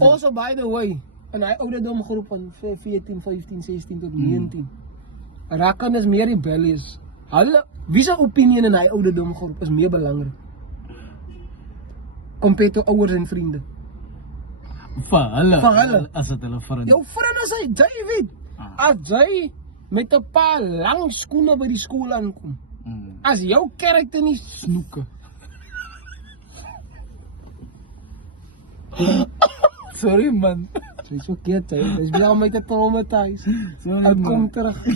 Also, by the way, in hy ouderdom groep van 14, 15, 16 tot 19, raak is meer rebellious. Hulle, wie se opinie in hy ouderdom groep is meer belangrik? Compared to ouers en vriende. Vir hulle. Vir hulle. As dit hulle vriend. Jou vriend is hy, David. As jy met 'n paar lang skoene by die skool aankom, as jou karakter nie snoeke. Sorry man. Sy is verkeerd, hy is bly om my te traumatize. Hy kom terug.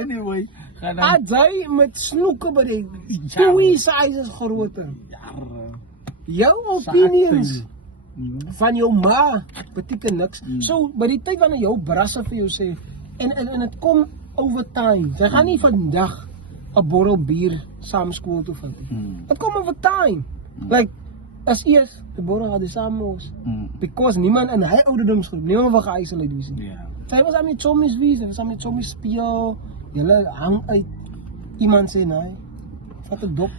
Anyway, gaan As jy met snoeke by die twee sizes groter. Jou opinions van jou ma beteken niks. So, by die tyd wanneer jou brasse vir jou sê, en het kom over time. Jy gaan nie vandag 'n bottel bier saam skool toe vat. Het kom over time. Like, as eers, die bottel gaat die saam ons. Because niemand in hy ouderdomsgroep, niemand wil geïsoleerd wees nie. Sy was aan met sommies wees, sy was aan met sommies speel, julle hang uit. Iemand sê, nee, vat 'n dop.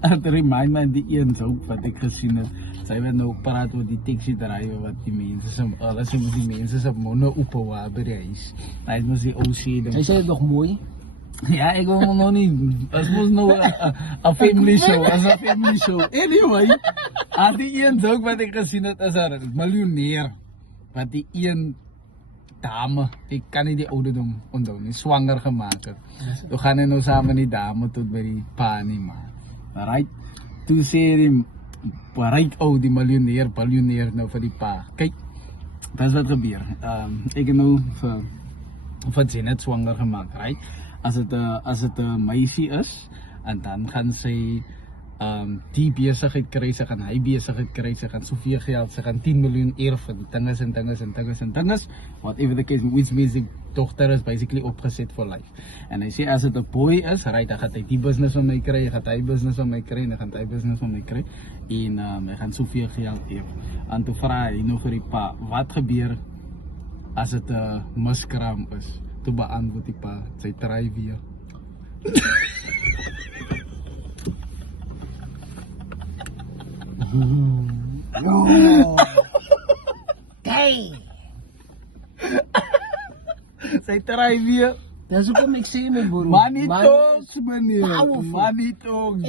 Het remind my die eens ook wat ek gesien het. Sy het nou praat oor die taxi drywer wat die mense alles moet die mense se monne opbou by die huis. Hy moet die OC Sy sê dit nog mooi. Ja, ek wil nog nie. As mos nou 'n family show, as 'n family show. Anyway, aan die eens ook wat ek gesien het is 'n miljonair wat die een dame, ek kan nie die ouderdom onthou nie, swanger gemaak het. Toe gaan hy nou saam met die dame tot by die pa nie maar. Right? Toe sê die ryk ou die miljonair nou vir die pa. Kyk, dis wat gebeur. Ek het nou vir sy net swanger gemaak, right? As dit 'n meisie is en dan gaan sy die besigheid kry, sy gaan hy besigheid kry, sy gaan soveel geld, sy gaan 10 miljoen erf dinges en dinges, whatever the case, which means die dogter is basically opgeset for life. En hy sê as dit 'n boy is, right, dan gaan hy die business van my kry, hy gaan hy business van my kry, en hy gaan hy business van my kry, en hy gaan soveel geld erf. En toe vra hy nou vir die pa, wat gebeur as dit 'n miskraam is? Toe beantwoord die pa, sy try weer. Hey! Sy try weer. Dis hoekom ek sê my broer. Money talks, meneer. Money talks.